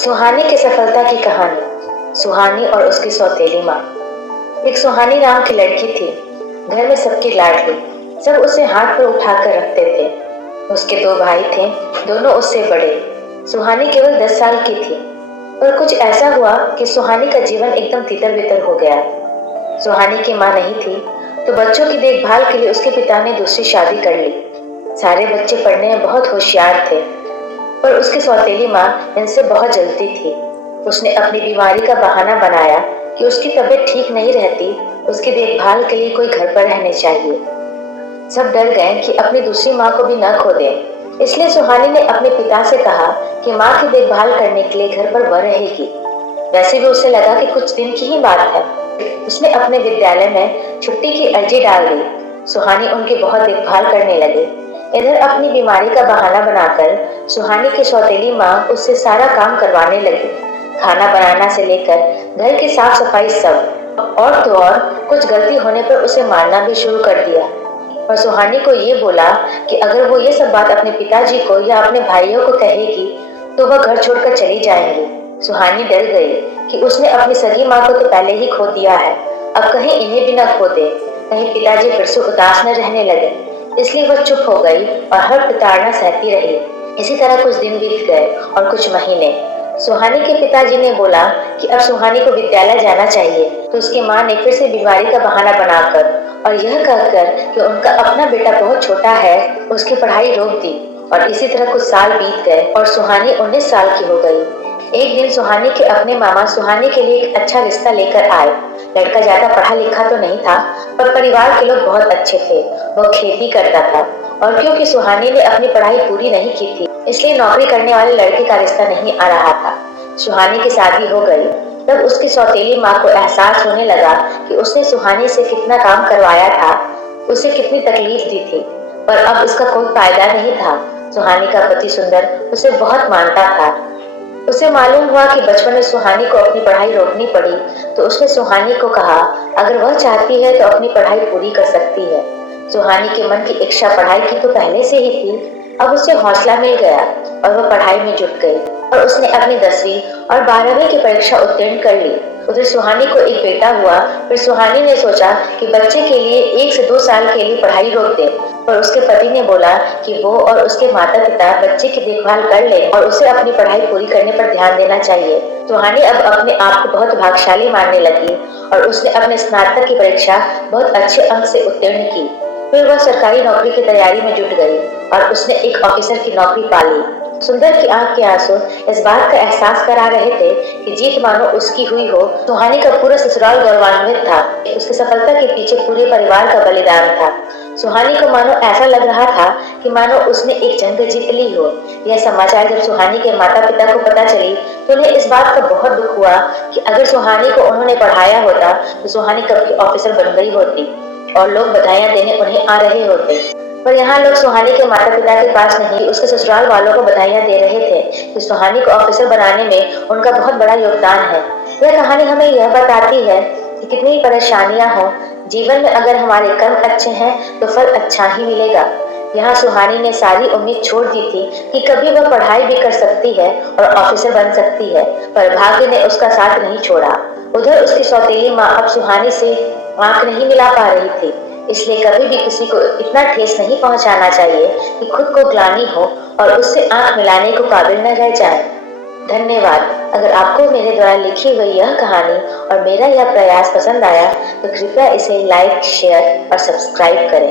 सुहानी की सफलता की कहानी। सुहानी और उसकी सौतेली माँ। एक सुहानी नाम की लड़की थी। घर में सबकी लाडली, सब उसे हाथ पर उठाकर रखते थे। उसके 2 भाई थे, दोनों उससे बड़े। सुहानी केवल 10 साल की थी, पर कुछ ऐसा हुआ कि सुहानी का जीवन एकदम तितर बितर हो गया। सुहानी की माँ नहीं थी, तो बच्चों की देखभाल के लिए उसके पिता ने दूसरी शादी कर ली। सारे बच्चे पढ़ने में बहुत होशियार थे, पर उसकी सौतेली माँ इनसे बहुत जलती थी। उसने अपनी बीमारी का बहाना बनाया कि उसकी तबीयत ठीक नहीं रहती, उसकी देखभाल के लिए कोई घर पर रहने चाहिए। सब डर गए कि अपनी दूसरी माँ को भी न खो दें, इसलिए सुहानी ने अपने पिता से कहा कि माँ की देखभाल करने के लिए घर पर वह रहेगी। वैसे भी उसे लगा कि कुछ दिन की ही बात है। उसने अपने विद्यालय में छुट्टी की अर्जी डाल दी। सुहानी उनकी बहुत देखभाल करने लगे। इधर अपनी बीमारी का बहाना बनाकर सुहानी की सौतेली माँ उससे सारा काम करवाने लगी। खाना बनाना से लेकर घर की साफ सफाई सब, और तो और कुछ गलती होने पर उसे मारना भी शुरू कर दिया। और सुहानी को ये बोला कि अगर वो ये सब बात अपने पिताजी को या अपने भाइयों को कहेगी तो वह घर छोड़कर चली जाएंगी। सुहानी डर गई कि उसने अपनी सगी माँ को तो पहले ही खो दिया है, अब कहीं इन्हें भी न खो दे, कहीं पिताजी फिर से उदास न रहने लगे। इसलिए वह चुप हो गई और हर प्रताड़ना सहती रही। इसी तरह कुछ दिन बीत गए और कुछ महीने। सुहानी के पिताजी ने बोला कि अब सुहानी को विद्यालय जाना चाहिए, तो उसकी माँ ने फिर से बीमारी का बहाना बनाकर और यह कहकर कि उनका अपना बेटा बहुत छोटा है, उसकी पढ़ाई रोक दी। और इसी तरह कुछ साल बीत गए और सुहानी 19 साल की हो गई। एक दिन सुहानी के अपने मामा सुहानी के लिए एक अच्छा रिश्ता लेकर आए। लड़का ज्यादा पढ़ा लिखा तो नहीं था, पर परिवार के लोग बहुत अच्छे थे। वह खेती करता था, और क्योंकि सुहानी ने अपनी पढ़ाई पूरी नहीं की थी, इसलिए नौकरी करने वाले लड़के का रिश्ता नहीं आ रहा था। सुहानी की शादी हो गई। तब उसकी सौतेली माँ को एहसास होने लगा कि उसने सुहानी से कितना काम करवाया था, उसे कितनी तकलीफ दी थी, पर अब इसका कोई फायदा नहीं था। सुहानी का पति सुंदर उसे बहुत मानता था। उसे मालूम हुआ कि बचपन में सुहानी को अपनी पढ़ाई रोकनी पड़ी, तो उसने सुहानी को कहा अगर वह चाहती है तो अपनी पढ़ाई पूरी कर सकती है। सुहानी के मन की इच्छा पढ़ाई की तो पहले से ही थी, अब उसे हौसला मिल गया और वह पढ़ाई में जुट गई और उसने अपनी 10वीं और 12वीं की परीक्षा उत्तीर्ण कर ली। उधर सुहानी को एक बेटा हुआ। फिर सुहानी ने सोचा कि बच्चे के लिए 1 से 2 साल के लिए पढ़ाई रोक दे, पर उसके पति ने बोला कि वो और उसके माता पिता बच्चे की देखभाल कर ले और उसे अपनी पढ़ाई पूरी करने पर ध्यान देना चाहिए। सुहानी अब अपने आप को बहुत भाग्यशाली मानने लगी और उसने अपने स्नातक की परीक्षा बहुत अच्छे अंक से उत्तीर्ण की। फिर वह सरकारी नौकरी की तैयारी में जुट गई और उसने एक ऑफिसर की नौकरी पा ली। सुंदर की आंख के आंसू इस बात का एहसास करा रहे थे कि जीत मानो उसकी हुई हो। सुहानी का पूरा ससुराल गौरवान्वित था। उसकी सफलता के पीछे पूरे परिवार का बलिदान था। सुहानी को मानो ऐसा लग रहा था कि मानो उसने एक जंग जीत ली हो। यह समाचार जब सुहानी के माता पिता को पता चली तो उन्हें इस बात का बहुत दुख हुआ कि अगर सुहानी को उन्होंने पढ़ाया होता तो सुहानी कब की ऑफिसर बन गई होती और लोग बधाइयां देने उन्हें आ रहे होते। पर यहाँ लोग सुहानी के माता पिता के पास नहीं, उसके ससुराल वालों को बधाइयां दे रहे थे कि सुहानी को ऑफिसर बनाने में उनका बहुत बड़ा योगदान है। यह कहानी हमें यह बताती है कि कितनी परेशानियां हो, जीवन में अगर हमारे कर्म अच्छे हैं तो फल अच्छा ही मिलेगा। यहाँ सुहानी ने सारी उम्मीद छोड़ दी थी कि कभी वह पढ़ाई भी कर सकती है और ऑफिसर बन सकती है, पर भाग्य ने उसका साथ नहीं छोड़ा। उधर उसकी सौतेली माँ अब सुहानी से आंख नहीं मिला पा रही थी, इसलिए कभी भी किसी को इतना ठेस नहीं पहुंचाना चाहिए कि खुद को ग्लानि हो और उससे आंख मिलाने को काबिल न रह जाए। धन्यवाद। अगर आपको मेरे द्वारा लिखी हुई यह कहानी और मेरा यह प्रयास पसंद आया तो कृपया इसे लाइक, शेयर और सब्सक्राइब करें।